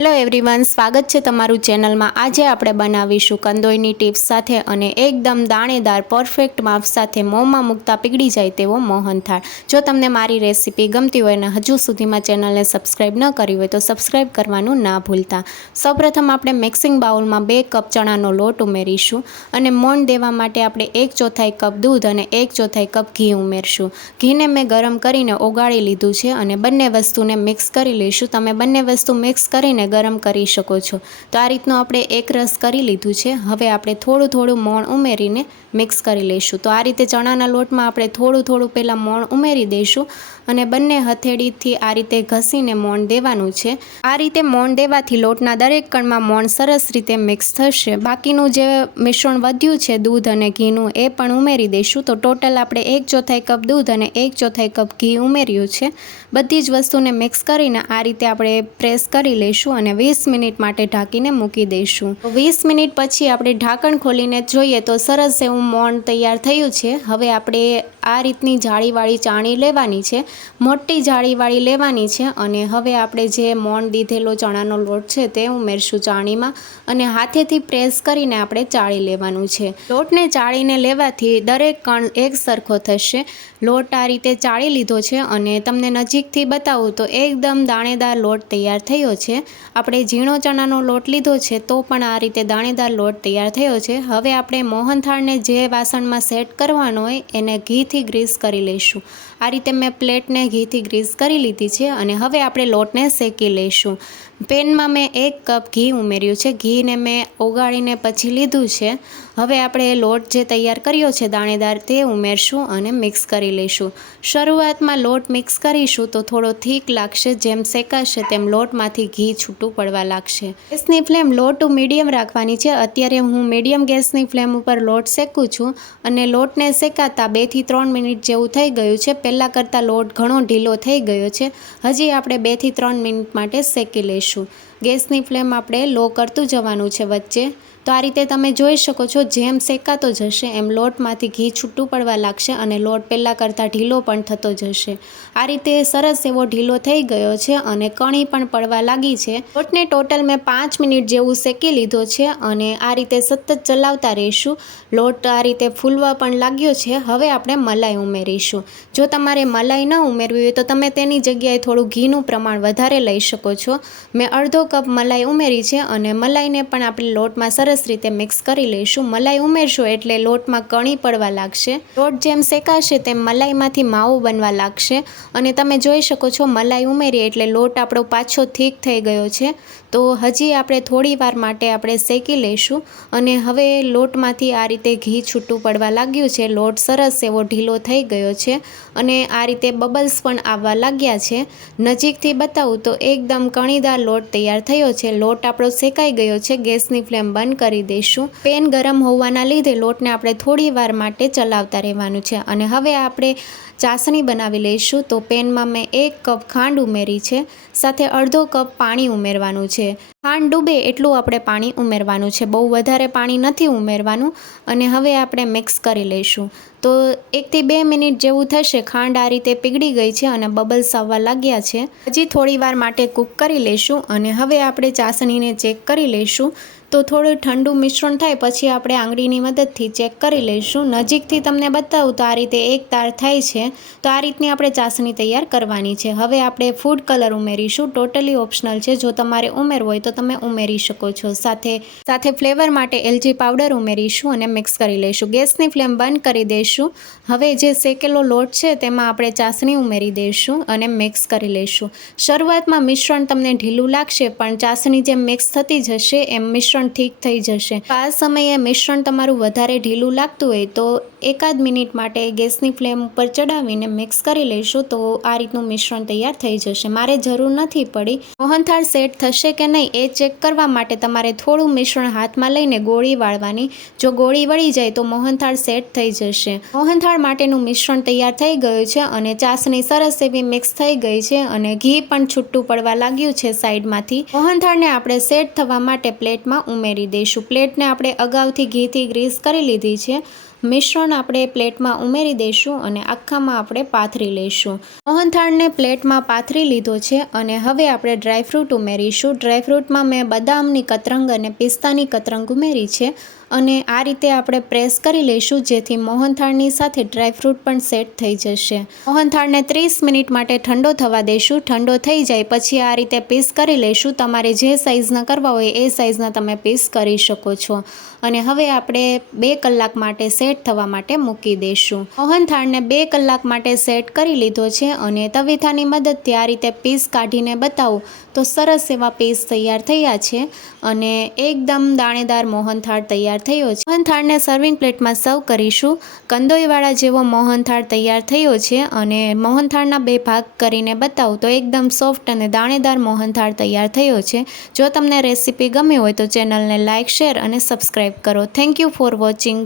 Hello everyone, સ્વાગત છે તમારું ચેનલમાં। આજે આપણે બનાવીશું કંદોઈની ટિપ્સ સાથે અને એકદમ દાણેદાર પરફેક્ટ માપ સાથે મોંમાં મૂકતા પીગળી જાય તેવો મોહનથાળ। જો તમને મારી રેસીપી ગમતી હોય અને હજુ સુધીમાં ચેનલને સબસ્ક્રાઈબ ન કરી હોય તો સબસ્ક્રાઈબ કરવાનું ના ભૂલતા। સૌપ્રથમ આપણે મિક્સિંગ બાઉલમાં 2 કપ ચણાનો લોટ ઉમેરીશું અને મોણ દેવા માટે આપણે 1/4 કપ દૂધ અને 1/4 કપ ઘી ઉમેરશું। ઘીને મેં ગરમ કરીને ઓગાળી લીધું છે અને બંને વસ્તુને મિક્સ કરી લઈશું। તમે બંને વસ્તુ મિક્સ કરીને ગરમ કરી શકો છો। તો આ રીતનું આપણે એક રસ કરી લીધું છે। હવે આપણે થોડું મોણ ઉમેરીને મિક્સ કરી લઈશું। તો આ રીતે ચણાના લોટમાં આપણે થોડું પહેલાં મોણ ઉમેરી દઈશું અને બંને હથેળીથી આ રીતે ઘસીને મોણ દેવાનું છે। આ રીતે મોણ દેવાથી લોટના દરેક કણમાં મોણ સરસ રીતે મિક્સ થશે। બાકીનું જે મિશ્રણ વધ્યું છે દૂધ અને ઘીનું એ પણ ઉમેરી દઈશું। તો ટોટલ આપણે 1/4 કપ દૂધ અને 1/4 કપ ઘી ઉમેર્યું છે। બધી જ વસ્તુને મિક્સ કરીને આ રીતે આપણે પ્રેસ કરી લઈશું અને 20 મિનિટ માટે ઢાંકીને મૂકી દઈશું। 20 મિનિટ પછી આપણે ઢાંકણ ખોલીને જોઈએ તો સરસ એવું મોણ તૈયાર થયું છે। હવે આપણે આ રીતની જાળીવાળી ચાણી લેવાની છે, મોટી જાળીવાળી લેવાની છે અને હવે આપણે જે મોણ દીધેલો ચણાનો લોટ છે તે ઉમેરશું ચાણીમાં અને હાથેથી પ્રેસ કરીને આપણે ચાળી લેવાનું છે। લોટને ચાળીને લેવાથી દરેક કણ એક સરખો થશે। લોટ આ રીતે ચાળી લીધો છે અને તમને નજીકથી બતાવું તો એકદમ દાણેદાર લોટ તૈયાર થયો છે। આપણે ઝીણો ચણાનો લોટ લીધો છે તો પણ આ રીતે દાણેદાર લોટ તૈયાર થયો છે। હવે આપણે મોહનથાળને જે વાસણમાં સેટ કરવાનો હોય એને ઘીથી ગ્રીસ કરી લઈશું। આ રીતે મેં પ્લેટને ઘીથી ગ્રીસ કરી લીધી છે અને હવે આપણે લોટને શેકી લઈશું। પેનમાં મેં 1 કપ ઘી ઉમેર્યું છે। ઘીને મેં ઓગાળીને પછી લીધું છે। હવે આપણે લોટ જે તૈયાર કર્યો છે દાણેદાર તે ઉમેરશું અને મિક્સ કરી લઈશું। શરૂઆતમાં લોટ મિક્સ કરીશું તો થોડો થીક લાગશે, જેમ શેકાશે તેમ લોટમાંથી ઘી છૂટું પડવા લાગશે। ગેસની ફ્લેમ લો ટુ મીડિયમ રાખવાની છે। અત્યારે હું મીડિયમ ગેસની ફ્લેમ ઉપર લોટ શેકું છું અને લોટને શેકાતા 2 થી 3 મિનિટ જેવું થઈ ગયું છે। પહેલાં કરતાં લોટ ઘણો ઢીલો થઈ ગયો છે। હજી આપણે 2 થી 3 મિનિટ માટે શેકી લઈશું। ગેસની ફ્લેમ આપણે લો કરતું જવાનું છે વચ્ચે। તો આ રીતે તમે જોઈ શકો છો, જેમ શેકાતો જશે એમ લોટમાંથી ઘી છૂટું પડવા લાગશે અને લોટ પહેલાં કરતાં ઢીલો પણ થતો જશે। આ રીતે સરસ એવો ઢીલો થઈ ગયો છે અને કણી પણ પડવા લાગી છે। લોટને ટોટલ મેં 5 મિનિટ જેવું શેકી લીધો છે અને આ રીતે સતત ચલાવતા રહીશું। લોટ આ રીતે ફૂલવા પણ લાગ્યો છે। હવે આપણે મલાઈ ઉમેરીશું। જો તમારે મલાઈ ન ઉમેરવી હોય તો તમે તેની જગ્યાએ થોડું ઘીનું પ્રમાણ વધારે લઈ શકો છો। મેં અડધો કપ મલાઈ ઉમેરી છે અને મલાઈને પણ આપણે લોટમાં સરસ રીતે મિક્સ કરી લઈશું। મલાઈ ઉમેરશો એટલે લોટમાં કણી પડવા લાગશે। લોટ જેમ શેકાશે તેમ મલાઈમાંથી માવો બનવા લાગશે અને તમે જોઈ શકો છો મલાઈ ઉમેરી એટલે લોટ આપણો પાછો થીક થઈ ગયો છે। તો હજી આપણે થોડી વાર માટે આપણે શેકી લઈશું અને હવે લોટમાંથી આ રીતે ઘી છૂટું પડવા લાગ્યું છે। લોટ સરસ એવો ઢીલો થઈ ગયો છે અને આ રીતે બબલ્સ પણ આવવા લાગ્યા છે। નજીકથી બતાવું તો એકદમ કણીદાર લોટ તૈયાર થયો છે। લોટ આપણો શેકાઈ ગયો છે। ગેસની ફ્લેમ બંધ કરી દઈશું। પેન ગરમ હોવાના લીધે લોટને આપણે થોડી વાર માટે ચલાવતા રહેવાનું છે અને હવે આપણે ચાસણી બનાવી લઈશું। તો પેનમાં મેં 1 કપ ખાંડ ઉમેરી છે, સાથે અડધો કપ પાણી ઉમેરવાનું છે। ખાંડ ડૂબે એટલું આપણે પાણી ઉમેરવાનું છે, બહુ વધારે પાણી નથી ઉમેરવાનું અને હવે આપણે મિક્સ કરી લઈશું। તો 1 થી 2 મિનિટ જેવું થશે। ખાંડ આ રીતે પીગળી ગઈ છે અને બબલ્સ આવવા લાગ્યા છે। હજી થોડી વાર માટે કૂક કરી લઈશું અને હવે આપણે ચાસણીને ચેક કરી લઈશું। તો થોડું ઠંડુ મિશ્રણ થાય પછી આપણે આંગળીની મદદથી ચેક કરી લઈશું। નજીકથી તમને બતાવું તો આ રીતે એક તાર થાય છે। તો આ રીતની આપણે ચાસણી તૈયાર કરવાની છે। હવે આપણે ફૂડ કલર ઉમેરીશું। ટોટલી ઓપ્શનલ છે, જો તમારે ઉમેરવો હોય તો તમે ઉમેરી શકો છો। સાથે ફ્લેવર માટે એલચી પાવડર ઉમેરીશું અને મિક્સ કરી લઈશું। ગેસની ફ્લેમ બંધ કરી દઈશું। હવે જે શેકેલો લોટ છે તેમાં આપણે ચાસણી ઉમેરી દઈશું અને મિક્સ કરી લઈશું। શરૂઆતમાં મિશ્રણ તમને ઢીલું લાગશે પણ ચાસણી જેમ મિક્સ થતી જશે એમ મિશ્રણ ઠીક થઈ જશે। આ સમયે મિશ્રણ તમારું વધારે ઢીલું લાગતું હોય તો 1 મિનિટ માટે ગેસની ફ્લેમ ઉપર ચડાવીને મિક્સ કરી લઈશું। તો આ રીતનું મિશ્રણ તૈયાર થઈ જશે। મારે જરૂર નથી પડી। મોહનથાળ સેટ થશે કે નહીં એ ચેક કરવા માટે તમારે થોડું મિશ્રણ હાથમાં લઈને ગોળી વાળવાની। જો ગોળી વળી જાય તો મોહનથાળ સેટ થઈ જશે। મોહનથાળ માટેનું મિશ્રણ તૈયાર થઈ ગયું છે અને ચાસણી સરસ એવી મિક્સ થઈ ગઈ છે અને ઘી પણ છૂટું પડવા લાગ્યું છે સાઈડમાંથી। મોહનથાળને આપણે સેટ થવા માટે પ્લેટમાં ઉમેરી દઈશું। પ્લેટને આપણે અગાઉથી ઘીથી ગ્રીસ કરી લીધી છે મિશ્રણ આપણે પ્લેટમાં ઉમેરી દઈશું અને આખામાં આપણે પાથરી લઈશું. મોહનથાળને પ્લેટમાં પાથરી લીધો છે અને હવે આપણે ડ્રાયફ્રૂટ ઉમેરીશું. ડ્રાયફ્રૂટમાં મેં બદામની કતરંગ અને પિસ્તાની કતરંગ ઉમેરી છે અને આ રીતે આપણે પ્રેસ કરી લઈશું જેથી મોહનથાળની સાથે ડ્રાયફ્રૂટ પણ સેટ થઈ જશે. મોહનથાળને 30 મિનિટ માટે ઠંડો થવા દઈશું. ઠંડો થઈ જાય પછી આ રીતે પીસ કરી લઈશું. તમારે જે સાઇઝના કરવા હોય એ સાઇઝના તમે પીસ કરી શકો છો. અને હવે આપણે 2 કલાક માટે સેટ થવા માટે મૂકી દઈશું. મોહનથાળને 2 કલાક માટે સેટ કરી લીધો છે અને તવીથાની મદદથી આ રીતે પીસ કાઢીને બતાવું તો સરસ એવા પીસ તૈયાર થયા છે અને એકદમ દાણેદાર મોહનથાળ તૈયાર થયો છે. મોહનથાળને સર્વિંગ પ્લેટમાં સર્વ કરીશું. કંદોઈવાળા જેવો મોહનથાળ તૈયાર થયો છે અને મોહનથાળના 2 ભાગ કરીને બતાવું તો એકદમ સોફ્ટ અને દાણેદાર મોહનથાળ તૈયાર થયો છે. જો તમને રેસીપી ગમી હોય તો ચેનલને લાઇક, શેર અને સબસ્ક્રાઈબ કરો. Thank you for watching.